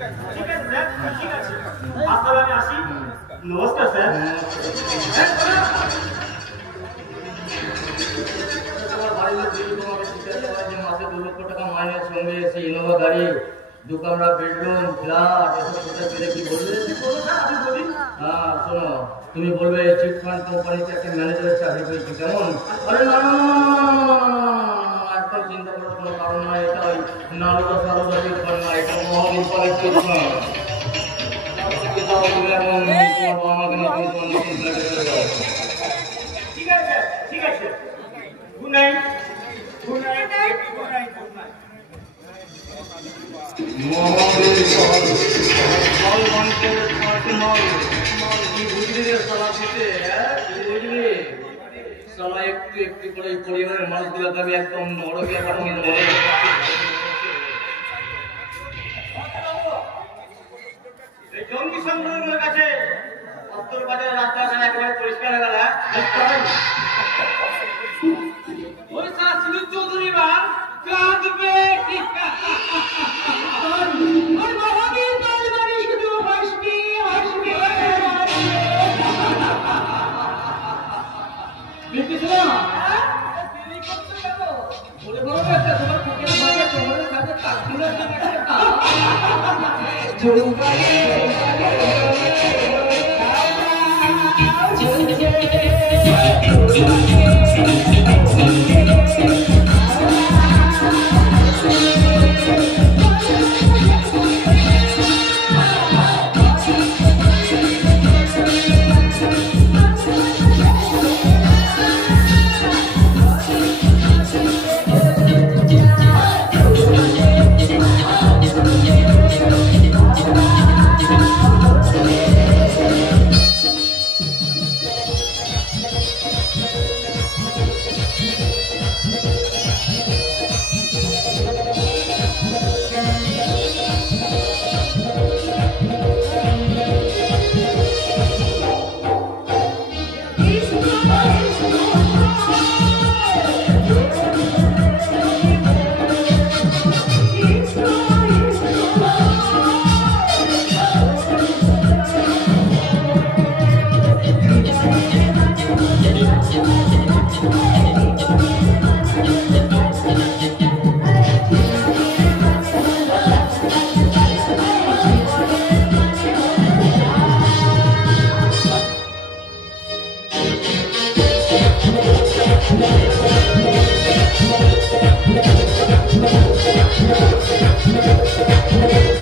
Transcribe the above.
ঠিক আছে স্যার, ঠিক আছে। আজ তাহলে আমি আসি। নমস্কার স্যার। তোমার বাড়ির লোক যদি তোমাকে জিজ্ঞাসা করে যে মাসে 2 লক্ষ টাকা মাইনের সঙ্গে এসে ইনোভা গাড়ি, 2 কামরা বেডরুম, ফ্ল্যাট, এসব কোথায় পেলে কি বলবে? হ্যাঁ শোনো, তুমি বলবে চিট ফান্ড কোম্পানিতে একটা ম্যানেজারের চাকরি পেয়েছি, কেমন? আরে না না একদম চিন্তা করার কোনো কারণ নয়। এটা ওই নালুদা সালুদা চিট ফান্ড না, এটা মহাবিদ্যালয়ের চিট ফান্ড। ঠিক আছে, ঠিক আছে। Good night, good night, good night, good night. একটু একটু করে পরিবারের মানুষগুলোকে আমি একদম নরকিয়া পাঠিয়ে দেবো। এই জঙ্গি সংগ্রহের কাছে উত্তর বাজার রাস্তাটা একেবারে পরিষ্কার হয়ে গেল। ওই শাসিনী চৌধুরী বার কাঁদবে। ওই মহাবীর কালবাড়ি শুধু হাসবি হাসবি। Thank you.